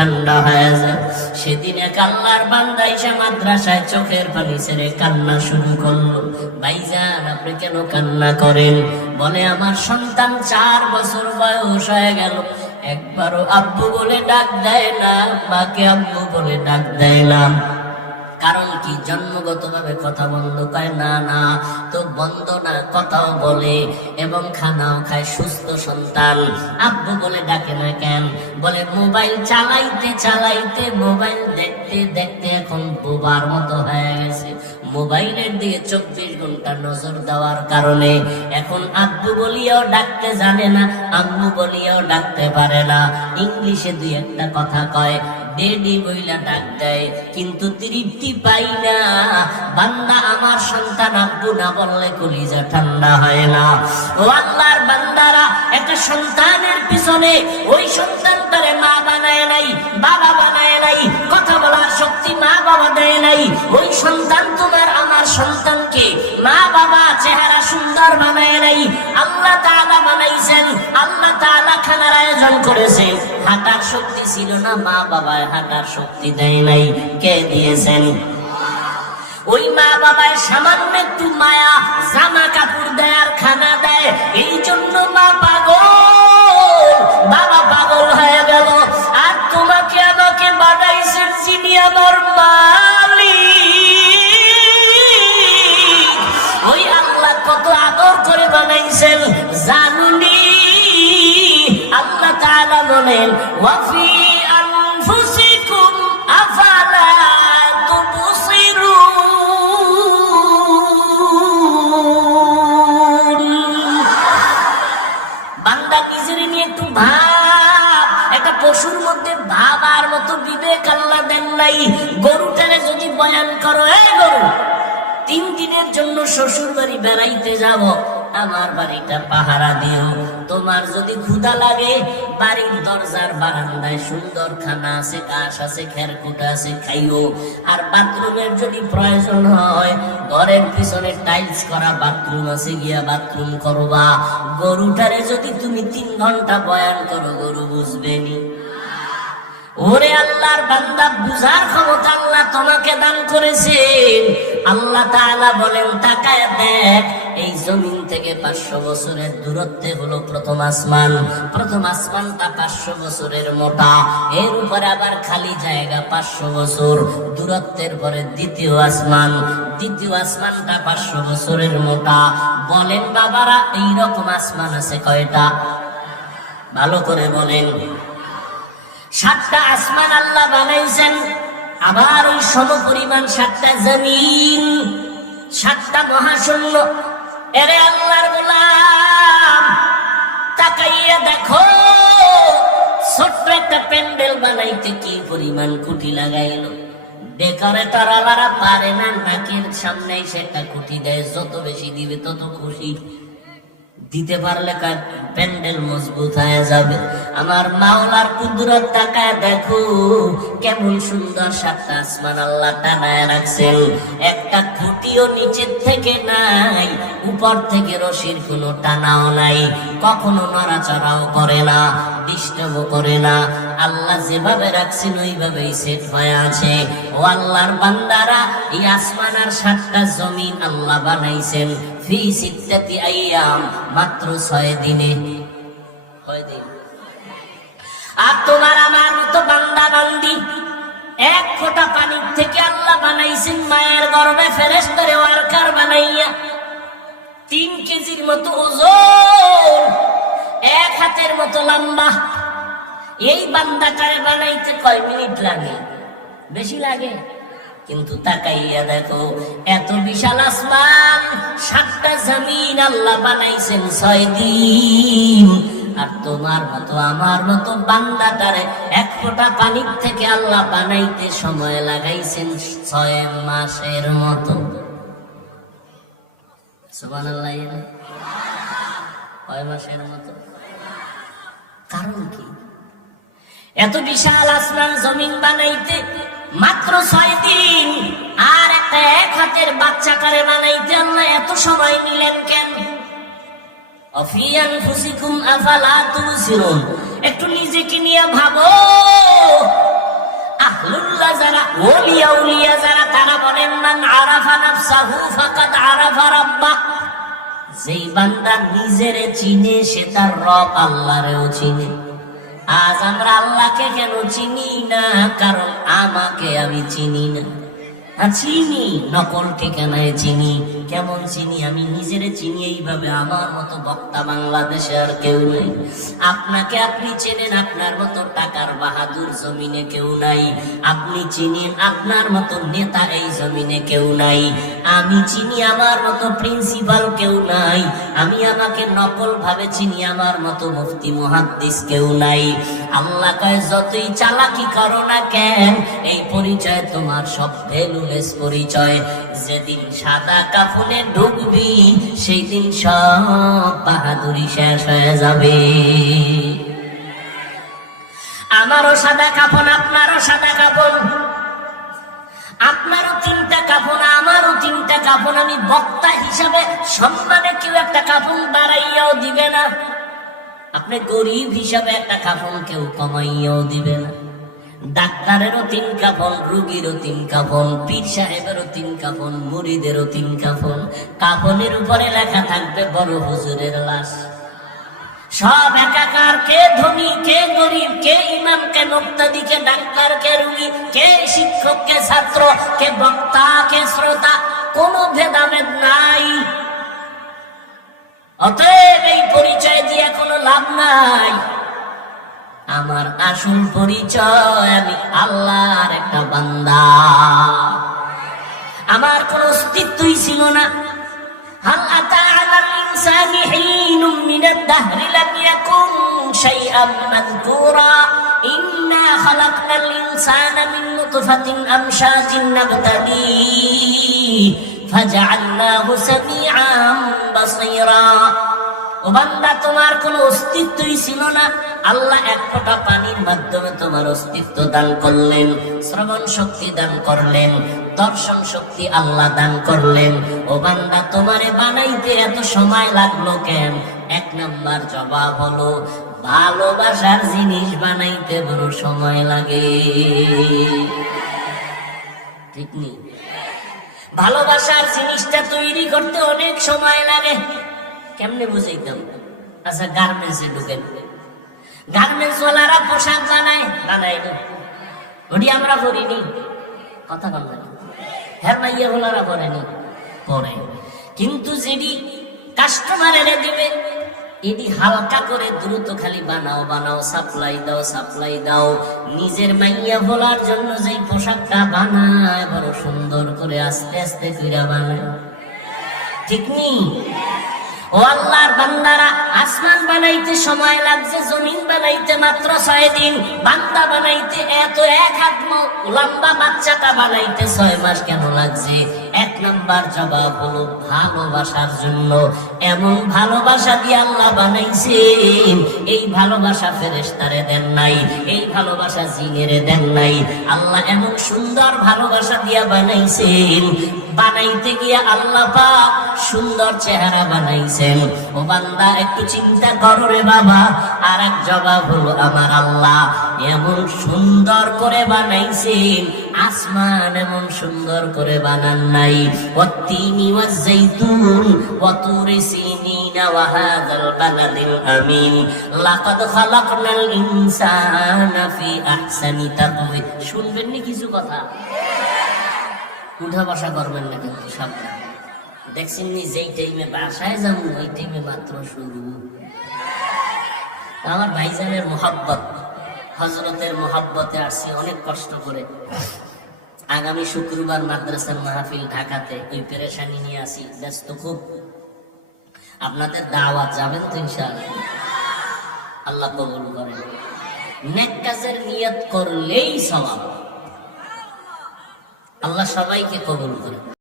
ঠান্ডা হয়ে যায়। সেদিন এক আল্লাহর বান্দা এসে মাদ্রাসায় চোখের পানি ছেড়ে কান্না শুরু করলো। ভাইজান, আপনি কেন কান্না করেন? বলে, আমার সন্তান 4 বছর বয়স হয়ে গেল, একবারও আব্বু বলে ডাক দেয় না, মাকে আব্বু বলে ডাক দেয় না। কারণ কি? জন্মগতভাবে কথা বন্ধ করে না? না তো বন্ধ না, কথাও বলে এবং খানাও খায়। সুস্থ সন্তান আব্বু বলে ডাকে না কেন? বলে, মোবাইল চালাইতে চালাইতে, মোবাইল দেখতে দেখতে এখন বোবার মতো হয়ে গেছে। মোবাইলের দিকে 24 ঘন্টা নজর দেওয়ার কারণে এখন আব্বু বলিয়াও ডাকতে জানে না, আম্মু বলিয়াও ডাকতে পারে না। ইংলিশে 2-1 কথা কয়, ডেডি বইলা ডাক দেয়, কিন্তু তৃপ্তি পাই না। বান্দা আমার সন্তান আব্বু না বললে কলিজা ঠান্ডা হয় না। ও আল্লাহর বান্দারা, একটা সন্তানের পিছনে ওই সন্তানটারে মা বানায় নাই, বাবা বানায় নাই, কথা বলার শক্তি মা বাবা দেয় নাই। ওই সন্তান তোমার আমার সন্তানকে মা বাবা চেহারা সুন্দর বানায় নাই, আল্লাহ তাআলা বানাইছেন। আল্লাহ তাআলা খানার আয়োজন করেছেন, হাঁটার শক্তি ছিল না, মা বাবায় হাঁটার শক্তি দেয় নাই। কে দিয়েছেন? ওই মা বাবায় সামান্য একটু মায়া, জামা কাপড় দেয় আর খানা দেয়। এই জন্য মা পাগল, বাবা পাগল হয়ে গেল। আর তোমাকে আমাকে বানাইছেন যিনি আমার মালিক, ওই আল্লাহ কত আদর করে বানাইছেন জানুনি। আল্লাহ তাআলা বলেন, ওয়াফি আনফুসিকুম আফালা তুবসিরুন। বান্দা নিজের নিয়ে একটু ভাব। একটা পশুর মধ্যে ভাবার মতো বিবেক আল্লাহ দেন নাই। গরুটারে যদি বয়ান করো, এই গরু, 3 দিনের জন্য শ্বশুর বাড়ি বেড়াইতে যাব, আমার বাড়িটা পাহারা দিও। তোমার যদি ক্ষুধা লাগে, বাড়ির দরজার বারান্দায় সুন্দর খানা আছে, ঘাস আছে, খেরকুটা আছে, খাইও। আর বাথরুমের যদি প্রয়োজন হয়, ঘরের পিছনে টাইলস করা বাথরুম আছে, গিয়া বাথরুম করবা। গরুটারে যদি তুমি 3 ঘন্টা বয়ান করো, গরু বুঝবেনি। ওরে আল্লাহর বান্দা, বুঝার ক্ষমতা আল্লাহ তোমাকে দান করেছেন। আল্লাহ তাআলা বলেন, তাকায় দেখ, এই জমিন থেকে 500 বছরের দূরত্বে হলো প্রথম আসমান। প্রথম আসমানটা 500 বছরের মোটা, এর উপরে আবার খালি জায়গা 500 বছর দূরত্বের পরে দ্বিতীয় আসমান। দ্বিতীয় আসমানটা 500 বছরের মোটা। বলেন বাবারা, এইরকম আসমান আছে কয়টা? ভালো করে বলেন। 7টা আসমান আল্লাহ বানাইছেন। আবার ওই সমপরিমাণ 7টা জমিন, 7টা মহাশূন্য। এরে আল্লাহর গোলাম, তাকাইয়া দেখো, ছোট্ট একটা প্যান্ডেল বানাইতে কি পরিমাণ খুঁটি লাগাইলো। ডেকোরেটর আলারা পারে না, নাকের সামনে সেটা খুঁটি দেয়, যত বেশি দিবে তত খুশি। দিতে পারলে প্যান্ডেল মজবুত হয়ে যাবে। আমার মাওলার কুদরত তাকায় দেখো, কেমন সুন্দর 7টা আসমান আল্লাহ টানায় রাখছেন। একটা খুঁটিও নিচের থেকে নাই, উপর থেকে রশির কোনো টানাও নাই, কখনো নড়াচড়াও করে না, ডিস্টার্বও করে না। আল্লাহ যেভাবে রাখছেন ওইভাবেই সেট হয়ে আছে। ও আল্লাহর বান্দারা, এই আসমান আর 7টা জমিন আল্লাহ বানাইছেন ফি 6 আইয়াম, মাত্র 6 দিনে। 6 দিন। আর তোমার আমার মতো বান্দা বান্দি, 1 ফোঁটা পানির থেকে আল্লাহ বানাইছেন মায়ের গর্ভে ফেরেশতারে ওয়ার্কার বানাইয়া। 3 কেজির মতো ওজন, 1 হাতের মতো লম্বা। এই বান্দাটারে বানাইতে কয় মিনিট লাগে? বেশি লাগে? কিন্তু তাকাইয়া দেখো, এত বিশাল আসমান, 7টা জমিন আল্লাহ বানাইছেন 6 দিন। আর তোমার মতো আমার মতো বান্দাটারে 1 ফোঁটা পানির থেকে আল্লাহ বানাইতে সময় লাগাইছেন 6 মাসের মতো। সুবহানাল্লাহ। 6 মাসের মতো। কারণ কি? এত বিশাল আসমান জমিন বানাইতে মাত্র 6 দিন, আর একটা 1 হাতের বাচ্চাটারে বানাইতে আল্লাহ এত সময় নিলেন কেন? অফি আনফুসিকুম আফালা তুবসিরুন। একটু নিজেকে নিয়ে ভাবো, আরাফা নাফসাহু ফাকাদ আরাফা রাব্বাহ, যেই বান্দা নিজেরে চিনে সে তার রব আল্লাহরেও চিনে। আজ আমরা আল্লাহকে কেন চিনি না? কারণ আমাকে আমি চিনি না। চিনি নকল ঠিকানায় চিনি। কেমন চিনি? আমি নিজেরে চিনি এইভাবে। আমার মতো বক্তা বাংলাদেশে আর কেউ নেই। আপনাকে আপনি চেনেন, আপনার মতো টাকার বাহাদুর জমিনে কেউ নাই। আপনি চিনেন, আপনার মতো নেতা এই জমিনে কেউ নাই। আমি চিনি, আমার মতো প্রিন্সিপাল কেউ নাই। আমি আমাকে নকল ভাবে চিনি, আমার মতো মুফতি মুহাদ্দিস কেউ নাই। আল্লাহ কয়, যতই চালাকি করো না কেন, এই পরিচয় তোমার সব ভ্যালুলেস পরিচয়। যেদিন সাদা কাফনে ঢুকবি সেই দিন সব বাহাদুরি শেষ হয়ে যাবে। আমারও সাদা কাফন, আপনারও সাদা কাফন, আপনারও 3টা কাফন, আমারও 3টা কাফন। আমি বক্তা হিসাবে সম্মানে কেউ একটা কাফন বাড়াইয়াও দিবে না। আপনি গরিব হিসাবে একটা কাফন কেউ কমাইয়াও দিবে না। ডাক্তারেরও 3 কাফন, রোগীরও 3 কাফন, পীর সাহেবেরও 3 কাফন, মুরিদেরও 3 কাফন। কাফনের উপরে লেখা থাকবে বড় হুজুরের লাশ। সব একাকার, কে ধনী, কে গরিব, কে ইমাম, কে মুক্তাদি, কে ডাক্তার, কে রোগী, কে শিক্ষক, কে ছাত্র, কে বক্তা, কে শ্রোতা, কোনো ভেদাভেদ নাই। অতএব এই পরিচয় দিয়ে কোনো লাভ নাই। আমার আসল পরিচয়, আমি আল্লাহর একটা বান্দা। আমার কোন অস্তিত্বই ছিল না। হাল আতা আলাল ইনসানি হিনুম মিনাদ দাহরি লাম ইয়াকুন শাইআম মাযকুরা ইন্না খালাকনাল ইনসানা মিন নুতফাতিন আমশাজিন নাবতালিহি ফাজআলনাহু সামিআন বাসীরা। ও বান্দা, তোমার কোনো অস্তিত্বই ছিল না। আল্লাহ এক ফোঁটা পানির মাধ্যমে তোমার অস্তিত্ব দান করলেন, শ্রবণ শক্তি দান করলেন, দর্শন শক্তি আল্লাহ দান করলেন। ও বান্দা, তোমারে বানাইতে এত সময় লাগলো কেন? 1 নাম্বার জবাব হলো, ভালোবাসার জিনিস বানাইতে বড় সময় লাগে। ঠিক নেই? ভালোবাসার জিনিসটা তৈরি করতে অনেক সময় লাগে। কেমনে বুঝাইতাম? আচ্ছা, গার্মেন্টসে ঢুকেন, গার্মেন্টস ওয়ালারা পোশাক বানায় না? ওটি আমরা পরিনি, কথা বল না। হ্যাঁ, মাইয়া ওলারা পরেনি, পরে। কিন্তু যেটি কাস্টমারের দিবে, এটি হালকা করে দ্রুত খালি বানাও বানাও, সাপ্লাই দাও সাপ্লাই দাও। নিজের মাইয়া বলার জন্য যেই পোশাকটা বানায়, বড় সুন্দর করে আস্তে আস্তে কইরা বানায়। ঠিক নেই? ও আল্লাহর বান্দারা, আসমান বানাইতে সময় লাগছে, জমিন বানাইতে মাত্র 6 দিন। বান্দা বানাইতে এত 1 হাত লম্বা বাচ্চাটা বানাইতে 6 মাস কেন লাগছে? 1 নাম্বার জবাব হলো, ভালোবাসার জন্য। এমন ভালোবাসা দিয়ে আল্লাহ বানাইছেন, এই ভালোবাসা ফেরেশতারে দেন নাই, এই ভালোবাসা জিনেরে দেন নাই। আল্লাহ এমন সুন্দর ভালোবাসা দিয়া বানাইছেন, বানাইতে গিয়া আল্লাহ পাক সুন্দর চেহারা বানাইছেন। ও বান্দা, একটু চিন্তা করো রে বাবা। আর এক জবাব হলো, আমার আল্লাহ এমন সুন্দর করে বানাইছেন, আসমান এমন সুন্দর করে বানান নাই। ওয়াত্তিনি ওয়াজ-যাইতুন ওয়া তুরি সিনিনা ওয়া হাযাল বালাদিল আমিন লাকাদ খালাকনাল ইনসানা ফি আহসানি তাকওয়িম। শুনবেন নি কিছু কথা? উঠা বসা করবেন না কিন্তু, সাবধান। দেখছেন নি, যেই টাইমে বাসায় যাবো ওই টাইমে মাত্র শুরু। আমার ভাইজানের মোহাব্বত, হযরতের মোহাব্বতে আসছি অনেক কষ্ট করে। আগামী শুক্রবার মাদ্রাসার মাহফিল ঢাকাতে, ওই পেরেশানি নিয়ে আসি, ব্যস্ত খুব। আপনাদের দাওয়াত, যাবেন তো ইনশাআল্লাহ? আল্লাহ কবুল করেন। নেক কাজের নিয়ত করলেই সওয়াব। আল্লাহ সবাইকে কবুল করেন।